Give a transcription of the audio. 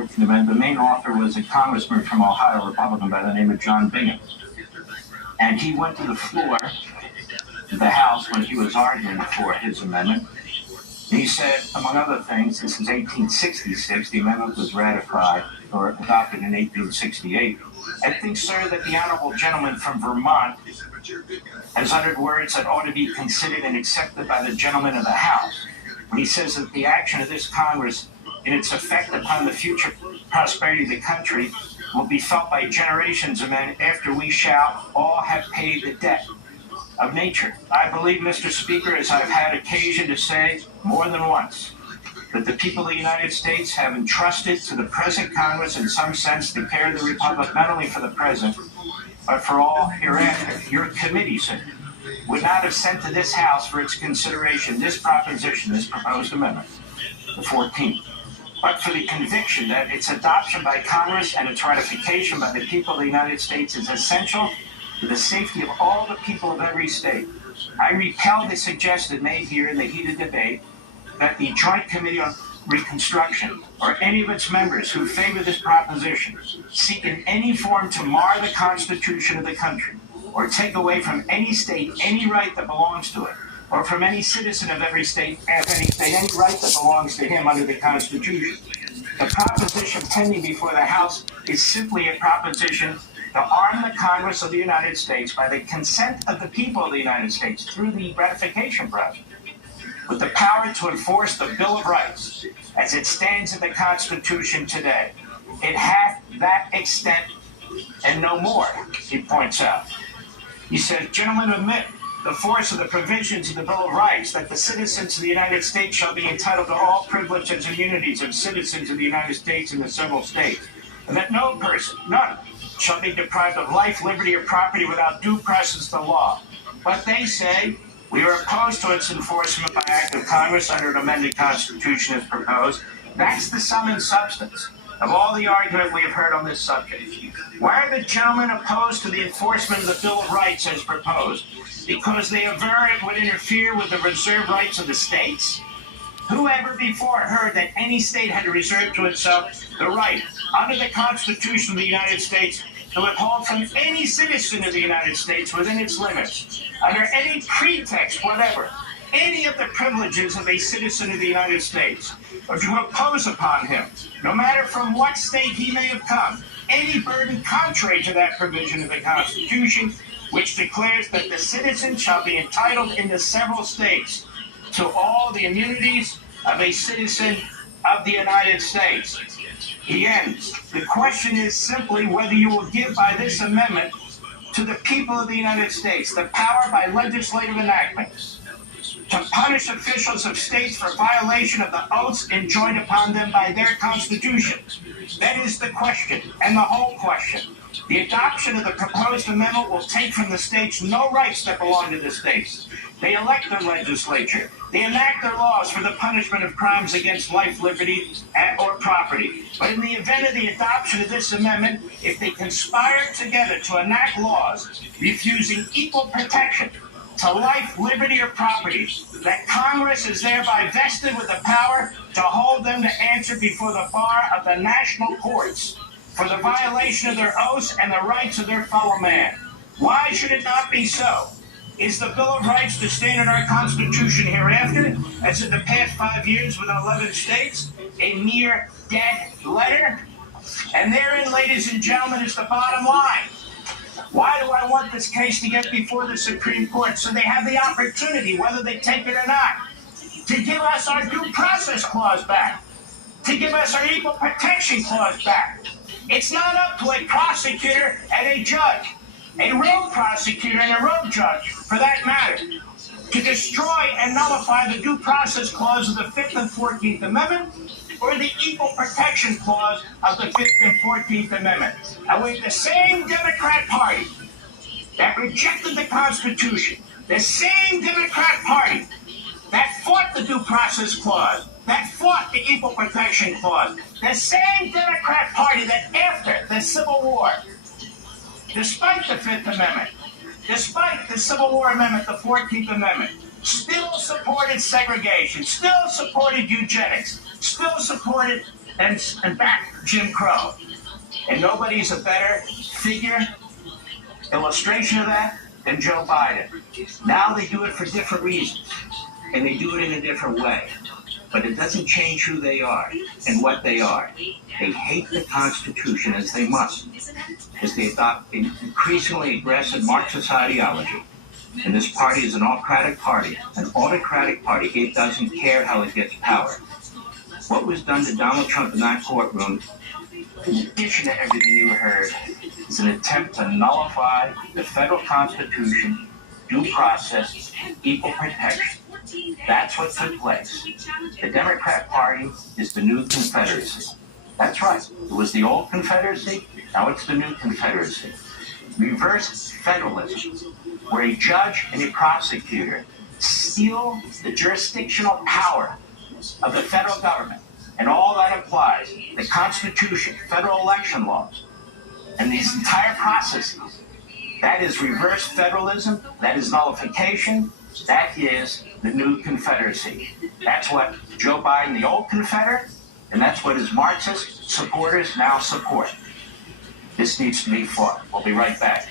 14th Amendment. The main author was a congressman from Ohio, a Republican by the name of John Bingham. And he went to the floor of the House when he was arguing for his amendment. He said, among other things, this is 1866, the amendment was ratified or adopted in 1868. I think, sir, that the honorable gentleman from Vermont has uttered words that ought to be considered and accepted by the gentleman of the House. When he says that the action of this Congress in its effect upon the future prosperity of the country will be felt by generations of men after we shall all have paid the debt of nature. I believe, Mr. Speaker, as I've had occasion to say more than once, that the people of the United States have entrusted to the present Congress, in some sense, the care of the Republic, not only for the present, but for all hereafter. Your committee, sir, would not have sent to this House for its consideration this proposition, this proposed amendment, the 14th, but for the conviction that its adoption by Congress and its ratification by the people of the United States is essential to the safety of all the people of every state. I repel the suggestion made here in the heated debate that the Joint Committee on Reconstruction or any of its members who favor this proposition seek in any form to mar the Constitution of the country or take away from any state any right that belongs to it, or from any citizen of every state, any right that belongs to him under the Constitution. The proposition pending before the House is simply a proposition to arm the Congress of the United States by the consent of the people of the United States through the ratification process with the power to enforce the Bill of Rights as it stands in the Constitution today. It hath that extent and no more, he points out. He says, gentlemen, admit the force of the provisions of the Bill of Rights that the citizens of the United States shall be entitled to all privileges and immunities of citizens of the United States and the several states, and that no person, none, shall be deprived of life, liberty, or property without due process of the law. But they say, we are opposed to its enforcement by act of Congress under an amended Constitution as proposed. That's the sum and substance of all the argument we have heard on this subject. Why are the gentlemen opposed to the enforcement of the Bill of Rights as proposed? Because they aver it would interfere with the reserved rights of the states? Who ever before heard that any state had to reserve to itself the right, under the Constitution of the United States, to withhold from any citizen of the United States within its limits, under any pretext whatever, any of the privileges of a citizen of the United States, or to impose upon him, no matter from what state he may have come, any burden contrary to that provision of the Constitution, which declares that the citizen shall be entitled in the several states to all the immunities of a citizen of the United States. He ends. The question is simply whether you will give by this amendment to the people of the United States the power by legislative enactment to punish officials of states for violation of the oaths enjoined upon them by their Constitution. That is the question, and the whole question. The adoption of the proposed amendment will take from the states no rights that belong to the states. They elect their legislature. They enact their laws for the punishment of crimes against life, liberty, or property. But in the event of the adoption of this amendment, if they conspire together to enact laws refusing equal protection to life, liberty, or property, that Congress is thereby vested with the power to hold them to answer before the bar of the national courts for the violation of their oaths and the rights of their fellow man. Why should it not be so? Is the Bill of Rights to stand in our Constitution hereafter, as in the past 5 years with 11 states, a mere dead letter? And therein, ladies and gentlemen, is the bottom line. Why do I want this case to get before the Supreme Court? So they have the opportunity, whether they take it or not, to give us our due process clause back, to give us our equal protection clause back. It's not up to a prosecutor and a judge, a rogue prosecutor and a rogue judge, for that matter, to destroy and nullify the due process clause of the 5th and 14th Amendment or the equal protection clause of the 5th and 14th Amendment. And with the same Democrat Party that rejected the Constitution, the same Democrat Party that fought the due process clause, that fought the equal protection clause, the same Democrat Party that after the Civil War, despite the 5th Amendment, despite the Civil War Amendment, the 14th Amendment, still supported segregation, still supported eugenics, still supported and back Jim Crow. And nobody's a better illustration of that than Joe Biden. Now they do it for different reasons, and they do it in a different way. But it doesn't change who they are and what they are. They hate the Constitution, as they must, as they adopt an increasingly aggressive Marxist ideology. And this party is an autocratic party. An autocratic party. It doesn't care how it gets power. What was done to Donald Trump in that courtroom, in addition to everything you heard, is an attempt to nullify the federal Constitution, due process, equal protection. That's what took place. The Democrat Party is the new Confederacy. That's right. It was the old Confederacy, now it's the new Confederacy. Reverse federalism, where a judge and a prosecutor steal the jurisdictional power of the federal government and all that implies, the Constitution, federal election laws, and these entire processes. That is reverse federalism, that is nullification, that is the new Confederacy. That's what Joe Biden, the old Confederate, and that's what his Marxist supporters now support. This needs to be fought. We'll be right back.